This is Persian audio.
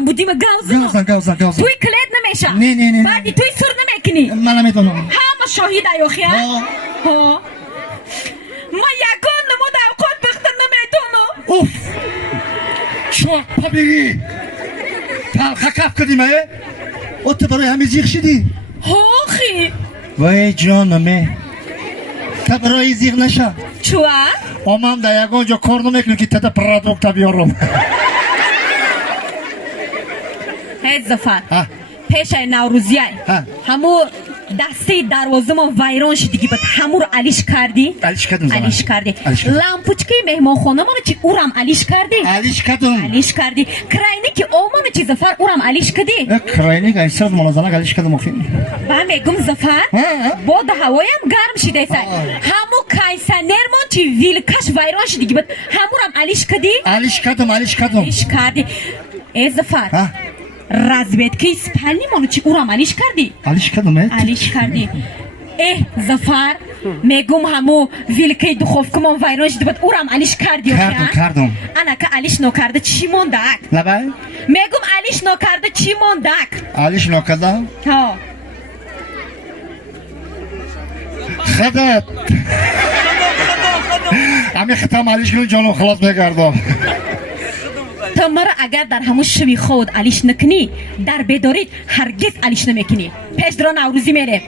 من بودیم گوزن توی کلید نمیشه نه بعدی توی سر نمیکنی من نمیتونم همه شاهید ایوخیه ها ما یکان نمود اوقات بختن نمیتونم اوف چوب پبیگی تلخه کف کردیم او تو برای همه زیغ شدی خی وای جانمه تا برای زیغ نشه چوه؟ آمام در یکان جا کار نمیکنم که تا پرادوک تا بیارم هی زفر پیش نوروزیه همو دستی دروازه ما ویران شدی که بعد همو رو علیش کردی؟ علیش کردم علیش کردی لامپوچکی مهمان خانه منو چی اورم علیش کردی؟ علیش کردم علیش کردی کرینی که او منو چی زفر اورم علیش کردی؟ کرینی که ایسر منازنه علیش کردم افیم با میگم زفر با ده هوایم گرم شده سر همو کایسنر من چی ویلکش ویران شدی که بعد همو رم علیش کردی؟ علیش کردم علیش کردی ای زفر رازبیتکی سپلی منو چی اورم علیش کردی؟ علیش کردم علیش کردی زفر میگم همو ویلکی دخوف کمان ویران شده بود اورم علیش کردی کردم انا که علیش نکرده چی موندک؟ لبای؟ میگم علیش نکرده چی موندک؟ علیش نکرده؟ ها خدت همین ختم علیش کنم جانو خلاص میگردم تو مرا اگر در همون شوی خود علیش نکنی در بدارید هرگز علیش نمیکنی پیش دران نوروزی میره